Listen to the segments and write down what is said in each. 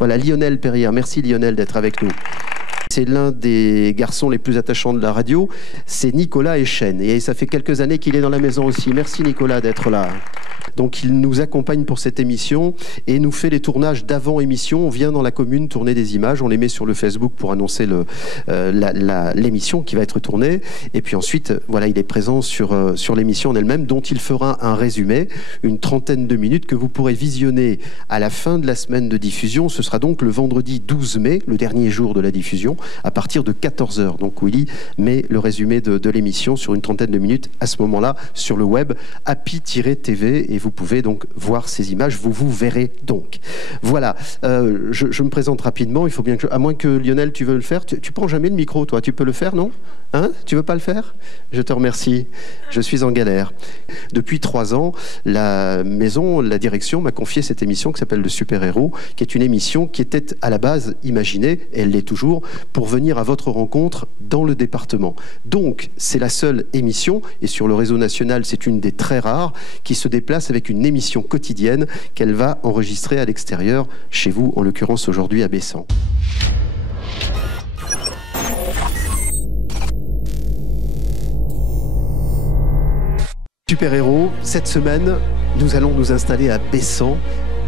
Voilà, Lionel Perrier. Merci Lionel d'être avec nous. C'est l'un des garçons les plus attachants de la radio, c'est Nicolas Echen. Et ça fait quelques années qu'il est dans la maison aussi. Merci Nicolas d'être là. Donc il nous accompagne pour cette émission et nous fait les tournages d'avant-émission. On vient dans la commune tourner des images, on les met sur le Facebook pour annoncer l'émission qui va être tournée. Et puis ensuite, voilà, il est présent sur l'émission en elle-même, dont il fera un résumé, une trentaine de minutes que vous pourrez visionner à la fin de la semaine de diffusion. Ce sera donc le vendredi 12 mai, le dernier jour de la diffusion, à partir de 14 h. Donc Willy met le résumé de l'émission sur une trentaine de minutes à ce moment-là sur le web Happy-TV et vous pouvez donc voir ces images, vous verrez donc. Voilà, je me présente rapidement, il faut bien que... À moins que Lionel, tu veux le faire, tu prends jamais le micro, toi, tu peux le faire, non? Hein? Tu veux pas le faire? Je te remercie, je suis en galère. Depuis 3 ans, la direction m'a confié cette émission qui s'appelle Le Super Héros, qui est une émission qui était à la base imaginée, et elle l'est toujours, pour venir à votre rencontre dans le département. Donc, c'est la seule émission, et sur le réseau national, c'est une des très rares, qui se déplace avec une émission quotidienne qu'elle va enregistrer à l'extérieur, chez vous, en l'occurrence aujourd'hui à Bessan. Super Héros, cette semaine, nous allons nous installer à Bessan.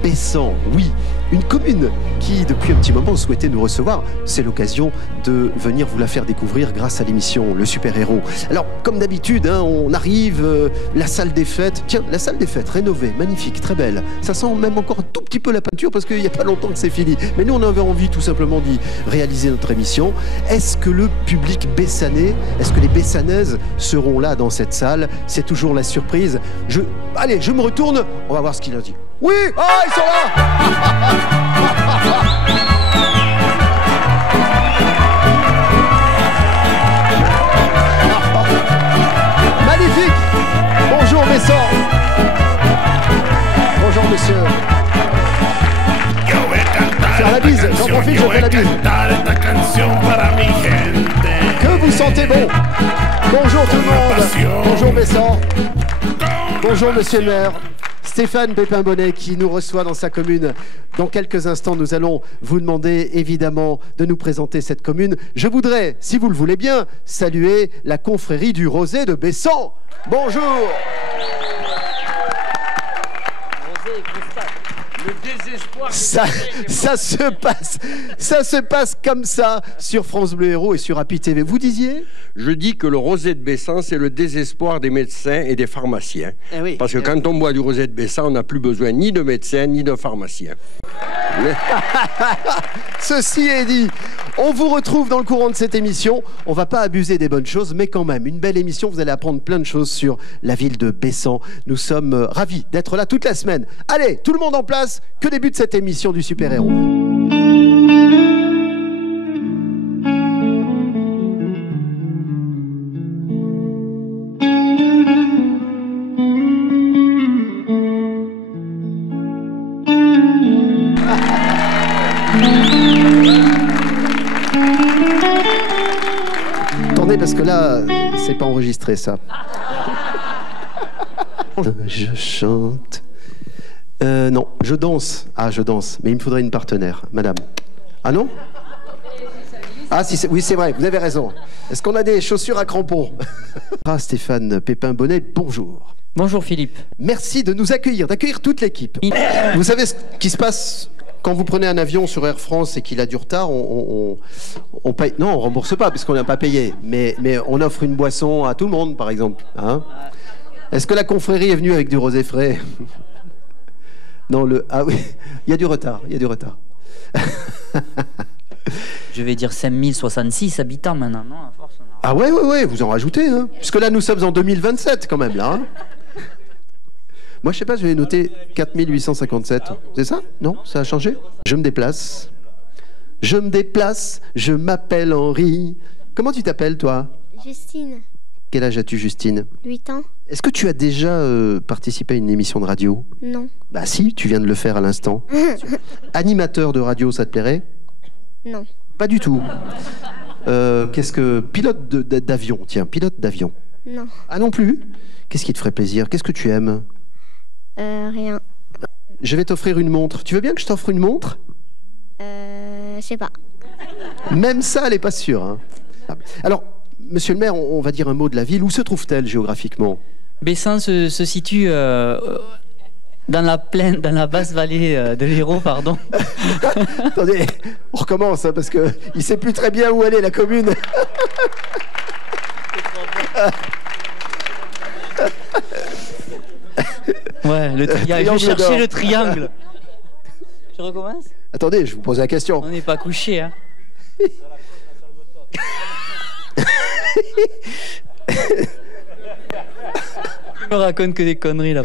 Bessan, oui, une commune qui, depuis un petit moment, souhaitait nous recevoir. C'est l'occasion de venir vous la faire découvrir grâce à l'émission Le Super Héros. Alors, comme d'habitude, hein, on arrive, la salle des fêtes. Tiens, la salle des fêtes, rénovée, magnifique, très belle. Ça sent même encore un tout petit peu la peinture parce qu'il n'y a pas longtemps que c'est fini. Mais nous, on avait envie tout simplement d'y réaliser notre émission. Est-ce que le public bessanais, est-ce que les bessanaises seront là dans cette salle? C'est toujours la surprise. Allez, je me retourne, on va voir ce qu'il a dit. Oui! Ah, ils sont là! Magnifique! Bonjour, Bessan! Bonjour, monsieur. Faire la bise, j'en profite, je fais la bise. Que vous sentez bon! Bonjour tout le monde! Bonjour, Bessan! Bonjour, monsieur le maire! Stéphane Pépin-Bonnet qui nous reçoit dans sa commune. Dans quelques instants, nous allons vous demander évidemment de nous présenter cette commune. Je voudrais, si vous le voulez bien, saluer la confrérie du Rosé de Bessan. Bonjour. Le désespoir. Ça se passe comme ça sur France Bleu Héros et sur Happy TV. Vous disiez? Je dis que le rosé de Bessan, c'est le désespoir des médecins et des pharmaciens. Eh oui, parce que quand on boit du rosé de Bessan, on n'a plus besoin ni de médecins ni de pharmaciens. Ceci est dit. On vous retrouve dans le courant de cette émission. On va pas abuser des bonnes choses, mais quand même, une belle émission. Vous allez apprendre plein de choses sur la ville de Bessan. Nous sommes ravis d'être là toute la semaine. Allez, tout le monde en place. Que débute cette émission du Super Héros. Attendez, parce que là, c'est pas enregistré, ça. Je chante. Non, je danse. Ah, je danse. Mais il me faudrait une partenaire, madame. Ah non? Ah, si, oui, c'est vrai, vous avez raison. Est-ce qu'on a des chaussures à crampons? Ah, Stéphane Pépin-Bonnet, bonjour. Bonjour Philippe. Merci de nous accueillir, d'accueillir toute l'équipe. Vous savez ce qui se passe quand vous prenez un avion sur Air France et qu'il a du retard, on paye. Non, on rembourse pas parce qu'on n'a pas payé. Mais on offre une boisson à tout le monde, par exemple. Hein? Est-ce que la confrérie est venue avec du rosé frais? Non, ah oui, il y a du retard, il y a du retard. Je vais dire 5066 habitants maintenant, non? À force, Ah ouais, vous en rajoutez, hein? Puisque là, nous sommes en 2027 quand même, là. Hein? Moi, je sais pas, je vais noter 4857. C'est ça? Non? Ça a changé? Je me déplace. Je m'appelle Henri. Comment tu t'appelles, toi? Justine. Quel âge as-tu, Justine? 8 ans. Est-ce que tu as déjà participé à une émission de radio? Non. Bah si, tu viens de le faire à l'instant. Animateur de radio, ça te plairait? Non. Pas du tout. Qu'est-ce que... Pilote d'avion, tiens, pilote d'avion. Non. Ah non plus? Qu'est-ce qui te ferait plaisir? Qu'est-ce que tu aimes? Rien. Je vais t'offrir une montre. Tu veux bien que je t'offre une montre? Je sais pas. Même ça, elle n'est pas sûre. Hein. Alors, monsieur le maire, on va dire un mot de la ville. Où se trouve-t-elle géographiquement? Bessan se situe dans la plaine, dans la basse vallée de l'Hérault, pardon. Attendez, on recommence, hein, parce qu'il ne sait plus très bien où elle est, la commune. Ouais, le triangle. Je cherchais le triangle. Je recommence? Attendez, je vous pose la question. On n'est pas couché, hein. Tu me racontes que des conneries, là.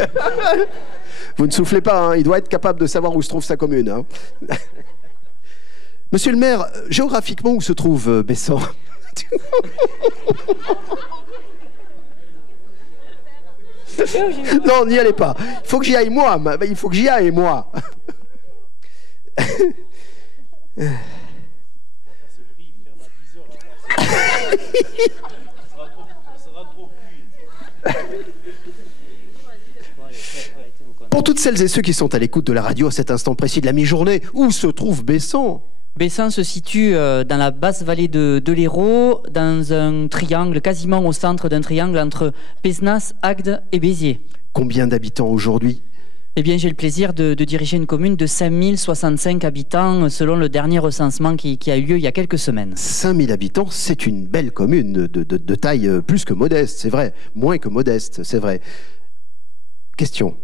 Vous ne soufflez pas, hein, il doit être capable de savoir où se trouve sa commune. Hein. Monsieur le maire, géographiquement, où se trouve Bessan? Non, n'y allez pas. Il faut que j'y aille moi. Il faut que j'y aille moi. Pour toutes celles et ceux qui sont à l'écoute de la radio à cet instant précis de la mi-journée, où se trouve Bessan? Bessan se situe dans la basse vallée de l'Hérault, dans un triangle, quasiment au centre d'un triangle entre Pézenas, Agde et Béziers. Combien d'habitants aujourd'hui? Eh bien, j'ai le plaisir de diriger une commune de 5065 habitants, selon le dernier recensement qui a eu lieu il y a quelques semaines. 5000 habitants, c'est une belle commune de taille plus que modeste, c'est vrai. Moins que modeste, c'est vrai. Question.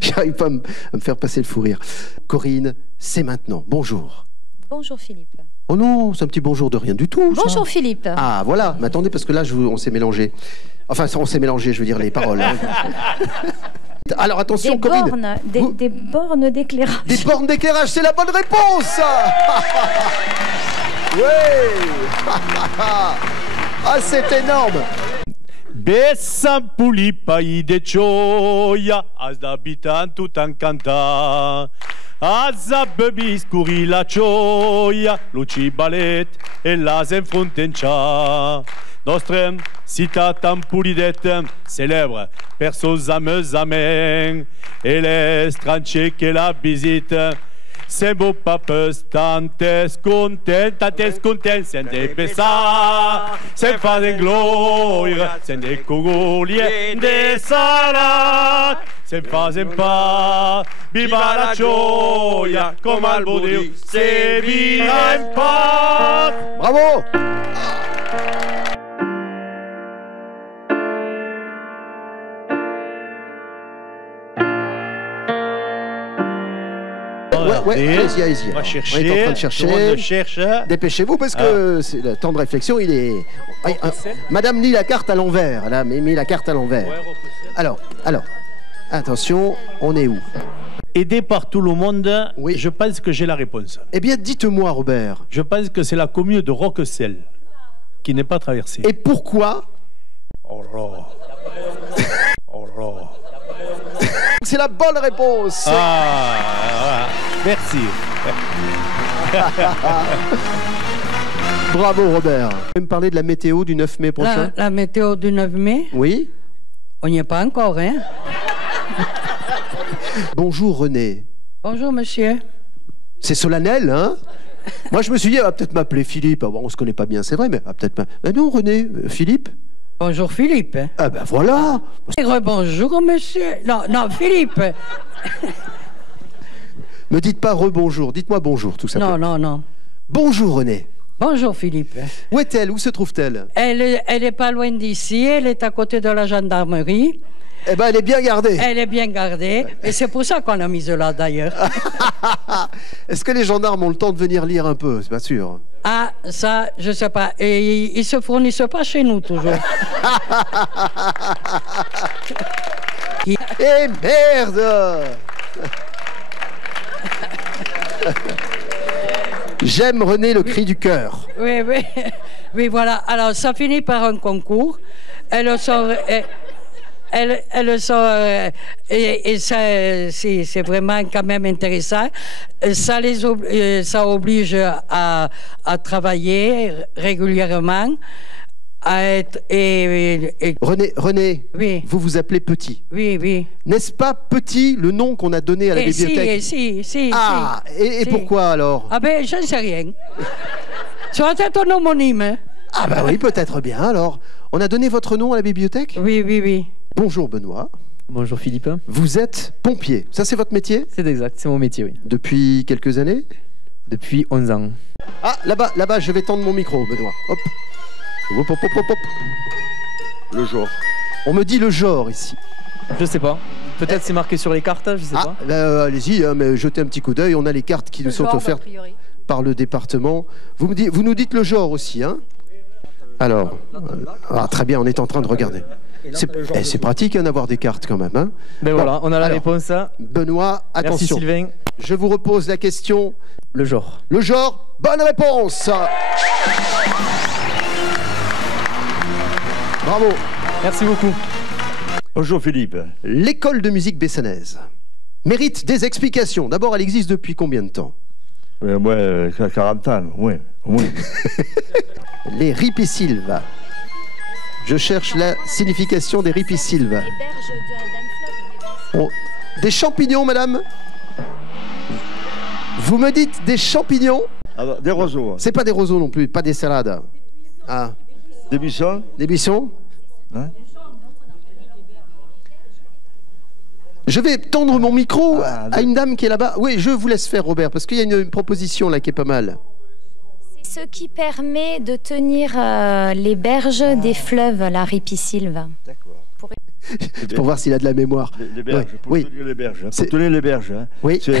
J'arrive pas à me faire passer le fou rire. Corinne, c'est maintenant. Bonjour. Bonjour Philippe. Oh non, c'est un petit bonjour de rien du tout. Bonjour Philippe. Ah voilà, mais attendez, parce que là, on s'est mélangé. Enfin, on s'est mélangé, je veux dire, les paroles. Hein. Alors attention, Corinne. Des bornes d'éclairage. Des bornes d'éclairage, c'est la bonne réponse. Oui. Ah, c'est énorme. Bessan puli pai de gioia, as d'abitant tout encantat. As a bebi scuri la gioia, luci balet e las enfrontencia. Nostre citat en pulidette célèbre persosamente et les tranchés que la visite. Se vos papes tantes content, sen de pesar, se fa de gloria, sen de cogolie de salat, se fazen pas, viva la gioia, come al Dio, se viva en paz. Bravo. Ouais, allez-y. On va chercher. On est en train de chercher. Tout le monde cherche. Dépêchez-vous parce que le temps de réflexion, il est. Madame lit la carte à l'envers. Elle a mis la carte à l'envers. Alors, attention, on est où? Aidé par tout le monde, oui. Je pense que j'ai la réponse. Eh bien, dites-moi, Robert. Je pense que c'est la commune de Roquessel qui n'est pas traversée. Et pourquoi? Oh là. Oh là. C'est la bonne réponse. Ah, merci. Bravo, Robert. Vous pouvez me parler de la météo du 9 mai prochain? La météo du 9 mai? Oui. On n'y est pas encore, hein? Bonjour, René. Bonjour, monsieur. C'est solennel, hein? Moi, je me suis dit, elle va peut-être m'appeler Philippe. Bon, on se connaît pas bien, c'est vrai, mais peut-être pas. Mais non, René, Philippe. Bonjour, Philippe. Ah ben voilà. Rebonjour, monsieur. Non, Philippe. Me dites pas rebonjour, dites-moi bonjour, tout ça. Non. Bonjour, René. Bonjour, Philippe. Où est-elle? Où se trouve-t-elle? Elle est pas loin d'ici, elle est à côté de la gendarmerie. Eh ben, elle est bien gardée. Elle est bien gardée, et c'est pour ça qu'on l'a mise là, d'ailleurs. Est-ce que les gendarmes ont le temps de venir lire un peu? C'est pas sûr. Ah, ça, je sais pas. Et ils se fournissent pas chez nous, toujours. Et merde! J'aime, René, le cri du cœur. Oui, voilà. Alors, ça finit par un concours. Elle sort... et ça, c'est vraiment quand même intéressant. Ça oblige à travailler régulièrement, à être René, oui, vous vous appelez Petit. oui, oui. N'est-ce pas Petit le nom qu'on a donné à la bibliothèque? Si. Ah, et Si. pourquoi alors? Ah ben, je ne sais rien. Soit c'est ton homonyme. Hein. Ah bah oui, peut-être bien alors. On a donné votre nom à la bibliothèque? Oui. Bonjour Benoît. Bonjour Philippe. Vous êtes pompier. Ça c'est votre métier? C'est exact, c'est mon métier, oui. Depuis quelques années? Depuis 11 ans. Ah, là-bas, je vais tendre mon micro, Benoît. Hop. Hop, hop, hop, hop, hop. Le jour. On me dit le genre ici. Je sais pas. Peut-être c'est marqué sur les cartes, je sais pas. Allez-y, mais jetez un petit coup d'œil. On a les cartes qui nous sont offertes par le département. Vous nous dites le genre aussi, hein? Alors, très bien, on est en train de regarder. C'est pratique d'avoir des cartes quand même, hein? Ben voilà, on a la alors, réponse. Benoît, attention. Merci Sylvain. Je vous repose la question. Le genre. Le genre, bonne réponse. Bravo. Merci beaucoup. Bonjour Philippe. L'école de musique bessanaise mérite des explications. D'abord, elle existe depuis combien de temps? Moi, 40 ans, oui. Les ripisylves. Je cherche la signification des ripisylves. Oh, des champignons, madame? Vous me dites des champignons? Alors, des roseaux. C'est pas des roseaux non plus, pas des salades. Ah. Des buissons. Des buissons? Hein? Je vais tendre mon micro à une dame qui est là-bas. Oui, je vous laisse faire, Robert, parce qu'il y a une proposition là qui est pas mal. C'est ce qui permet de tenir les berges des fleuves, la ripisylve. Pour voir s'il a de la mémoire. Les berges, oui. Pour tenir les berges. Pour tenir les berges. Hein. Oui. C'est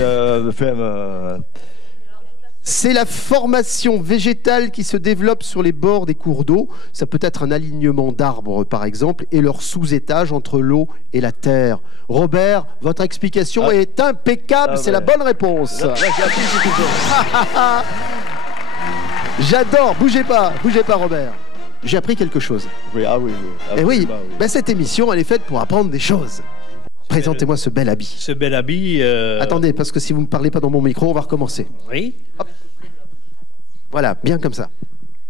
C'est la formation végétale qui se développe sur les bords des cours d'eau. Ça peut être un alignement d'arbres, par exemple, et leur sous-étage entre l'eau et la terre. Robert, votre explication est impeccable, c'est la bonne réponse. J'adore, bougez pas, Robert. J'ai appris quelque chose. Oui. Et oui, ben, cette émission, elle est faite pour apprendre des choses. Présentez-moi ce bel habit. Ce bel habit... Attendez, parce que si vous ne me parlez pas dans mon micro, on va recommencer. Oui. Hop. Voilà, bien comme ça.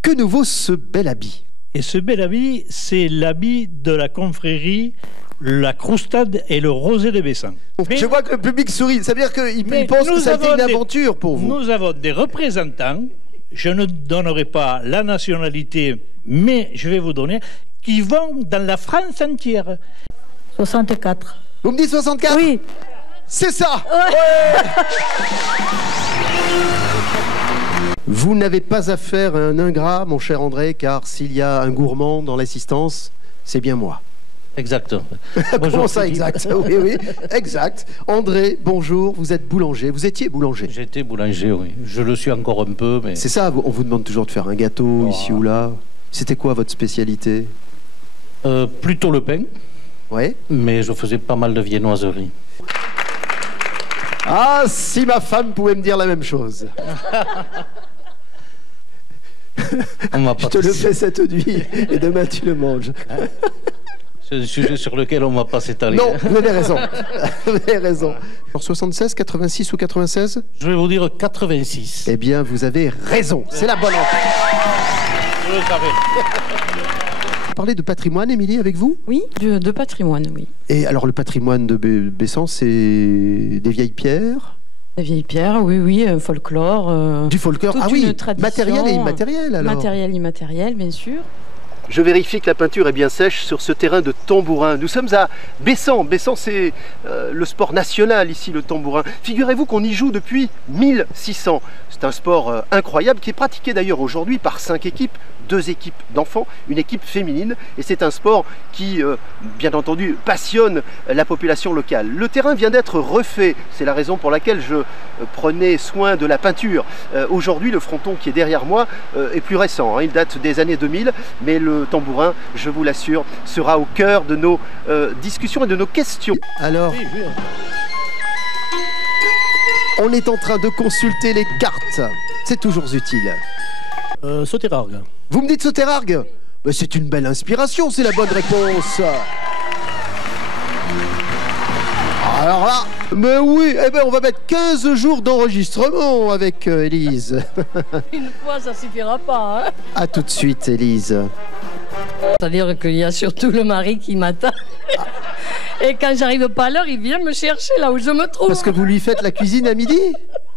Que nous vaut ce bel habit? Et ce bel habit, c'est l'habit de la confrérie, la croustade et le rosé de Bessan. Je vois que le public sourit. Ça veut dire qu'il pense que ça a été une aventure pour vous. Nous avons des représentants, je ne donnerai pas la nationalité, mais je vais vous donner, qui vont dans la France entière. 64. Vous me dites 64? Oui. C'est ça. Ouais. Vous n'avez pas affaire à un ingrat, mon cher André, car s'il y a un gourmand dans l'assistance, c'est bien moi. Exact. Comment ça, exact? Oui, exact. André, bonjour, vous êtes boulanger. Vous étiez boulanger? J'étais boulanger, oui. Je le suis encore un peu, mais... C'est ça, on vous demande toujours de faire un gâteau, ici ou là. C'était quoi votre spécialité? Plutôt le pain. Ouais. Mais je faisais pas mal de viennoiserie. Ah, si ma femme pouvait me dire la même chose. Je te le fais cette nuit et demain tu le manges. C'est un sujet sur lequel on ne va pas s'étaler. Non, vous avez raison. Vous avez raison. En 76, 86 ou 96? Je vais vous dire 86. Eh bien, vous avez raison. C'est la bonne réponse. Je le savais. Parler de patrimoine, Émilie, avec vous? Oui, de patrimoine, oui. Et alors, le patrimoine de Bessan, c'est des vieilles pierres? Des vieilles pierres, oui, folklore. Du folklore, ah oui, matériel et immatériel alors. Matériel, immatériel, bien sûr. Je vérifie que la peinture est bien sèche sur ce terrain de tambourin. Nous sommes à Bessan. Bessan, c'est le sport national ici, le tambourin. Figurez-vous qu'on y joue depuis 1600. C'est un sport incroyable qui est pratiqué d'ailleurs aujourd'hui par 5 équipes, 2 équipes d'enfants, une équipe féminine. Et c'est un sport qui, bien entendu, passionne la population locale. Le terrain vient d'être refait. C'est la raison pour laquelle je prenais soin de la peinture. Aujourd'hui, le fronton qui est derrière moi est plus récent. Il date des années 2000, mais le tambourin, je vous l'assure, sera au cœur de nos discussions et de nos questions. Alors, on est en train de consulter les cartes. C'est toujours utile. Sauterargue. Vous me dites Sauterargue? Ben, c'est une belle inspiration, c'est la bonne réponse. Ah, Alors là, mais oui, eh ben on va mettre 15 jours d'enregistrement avec Élise. Une fois, ça suffira pas. Hein. À tout de suite, Élise. C'est-à-dire qu'il y a surtout le mari qui m'attend. Et quand j'arrive pas à l'heure, il vient me chercher là où je me trouve. Parce que vous lui faites la cuisine à midi?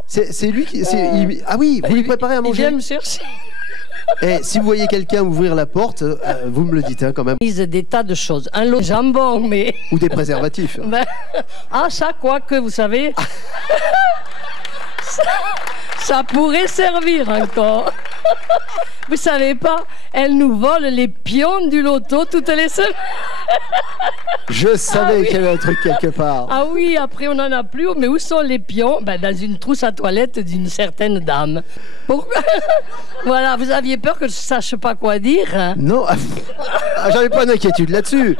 C'est lui qui... Ah oui, vous lui préparez à manger? Il vient me chercher. Et si vous voyez quelqu'un ouvrir la porte, vous me le dites hein, quand même. Ils disent des tas de choses. Un lot de jambon, mais... Ou des préservatifs. Ben, ah, ça, quoi que, vous savez... ça pourrait servir encore. Vous savez pas, elle nous vole les pions du loto toutes les semaines. Je savais qu'il y avait un truc quelque part. Ah oui, après on n'en a plus. Mais où sont les pions? Ben, dans une trousse à toilette d'une certaine dame. Pourquoi? Voilà, vous aviez peur que je sache pas quoi dire hein? Non, j'avais pas d'inquiétude là-dessus.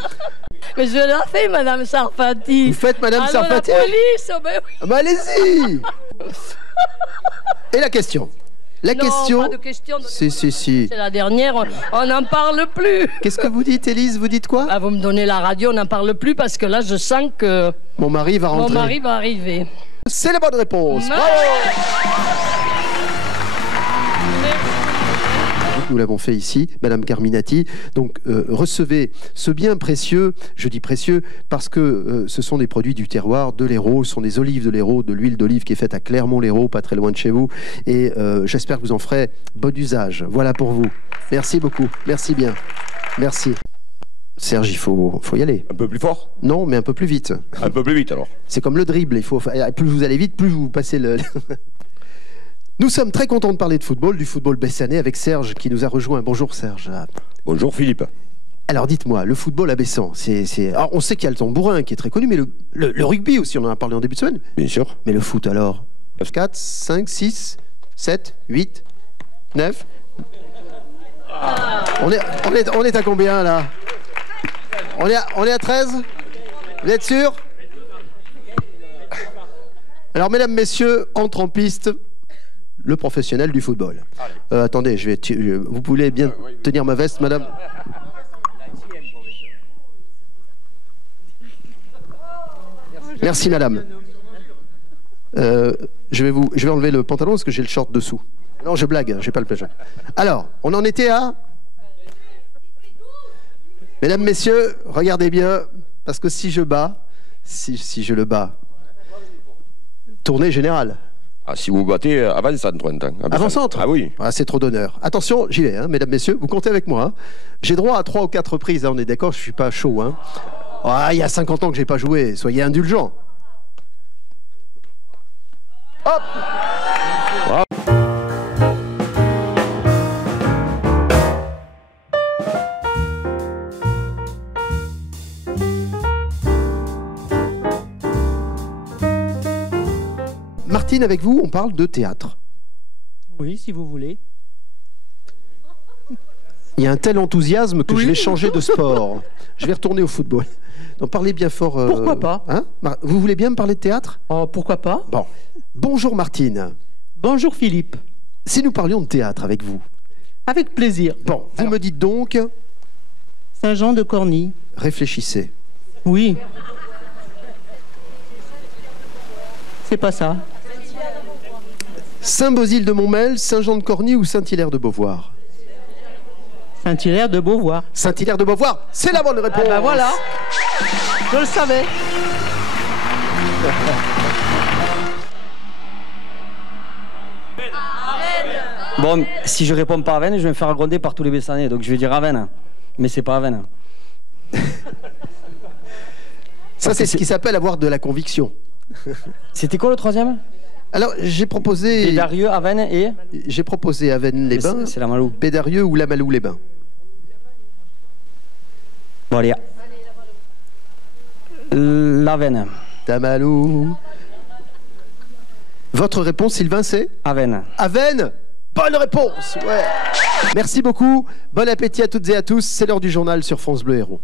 Mais je l'ai fait, Madame Sarfati. Vous faites Madame Sarfati? La police, ben oui. Bah, allez-y. Et la question? La non, question... pas de question. Si. C'est la dernière, on n'en parle plus. Qu'est-ce que vous dites, Élise? Vous dites quoi? Vous me donnez la radio, on n'en parle plus parce que là, je sens que... Mon mari va rentrer. Mon mari va arriver. C'est la bonne réponse. Bravo. Nous l'avons fait ici, Madame Carminati. Donc, recevez ce bien précieux, je dis précieux, parce que ce sont des produits du terroir, de l'Hérault, ce sont des olives de l'Hérault, de l'huile d'olive qui est faite à Clermont-l'Hérault, pas très loin de chez vous. Et j'espère que vous en ferez bon usage. Voilà pour vous. Merci beaucoup. Merci bien. Merci. Serge, il faut y aller. Un peu plus fort? Non, mais un peu plus vite. Un peu plus vite alors. C'est comme le dribble. Il faut, plus vous allez vite, plus vous passez le... Nous sommes très contents de parler de football, du football bessanais avec Serge qui nous a rejoint. Bonjour Serge. Bonjour Philippe. Alors dites-moi, le football à Bessan, alors, on sait qu'il y a le tambourin qui est très connu, mais le rugby aussi, on en a parlé en début de semaine. Bien sûr. Mais le foot alors? 4, 5, 6, 7, 8, 9... On est à combien là? On est à 13? Vous êtes sûr? Alors mesdames, messieurs, entre en piste le professionnel du football. Attendez, vous voulez bien tenir ma veste, madame? Merci, madame. Je vais enlever le pantalon parce que j'ai le short dessous. Non, je blague, j'ai pas le péché. Alors, on en était à... Mesdames, messieurs, regardez bien, parce que si je bats, si je le bats, tournée générale. Ah, si vous battez avant-centre, avant-centre? Ah oui. Ah, c'est trop d'honneur. Attention, j'y vais, hein, mesdames, messieurs, vous comptez avec moi. Hein. J'ai droit à 3 ou 4 reprises, hein, on est d'accord, je suis pas chaud. Hein. Ah, il y a 50 ans que j'ai pas joué, soyez indulgents. Hop! Wow. Martine, avec vous, on parle de théâtre. Oui, si vous voulez. Il y a un tel enthousiasme que je vais changer de sport. Je vais retourner au football. Donc parlez bien fort. Pourquoi pas hein? Vous voulez bien me parler de théâtre? Oh, pourquoi pas? Bon. Bonjour Martine. Bonjour Philippe. Si nous parlions de théâtre avec vous? Avec plaisir. Bon, vous me dites donc... Saint-Jean-de-Corny. Réfléchissez. Oui. C'est pas ça. Saint-Bosile-de-Montmel, Saint-Jean-de-Corny ou Saint-Hilaire-de-Beauvoir? Saint-Hilaire-de-Beauvoir. Saint-Hilaire-de-Beauvoir, c'est la bonne réponse. Ah ben voilà, je le savais. Bon, si je réponds pas Aven, je vais me faire gronder par tous les Bessanais, donc je vais dire Aven. Mais c'est pas Aven. Ça, c'est ce qui s'appelle avoir de la conviction. C'était quoi le troisième? Alors, j'ai proposé... Bédarieux, Aven et... J'ai proposé Avesnes-les-Bains. C'est la Malou. Bédarieux ou la Malou-les-Bains. Bon, allez. L'Aven. Tamalou. Votre réponse, Sylvain, c'est? Aven. Aven. Bonne réponse. Ouais. Merci beaucoup. Bon appétit à toutes et à tous. C'est l'heure du journal sur France Bleu Hérault.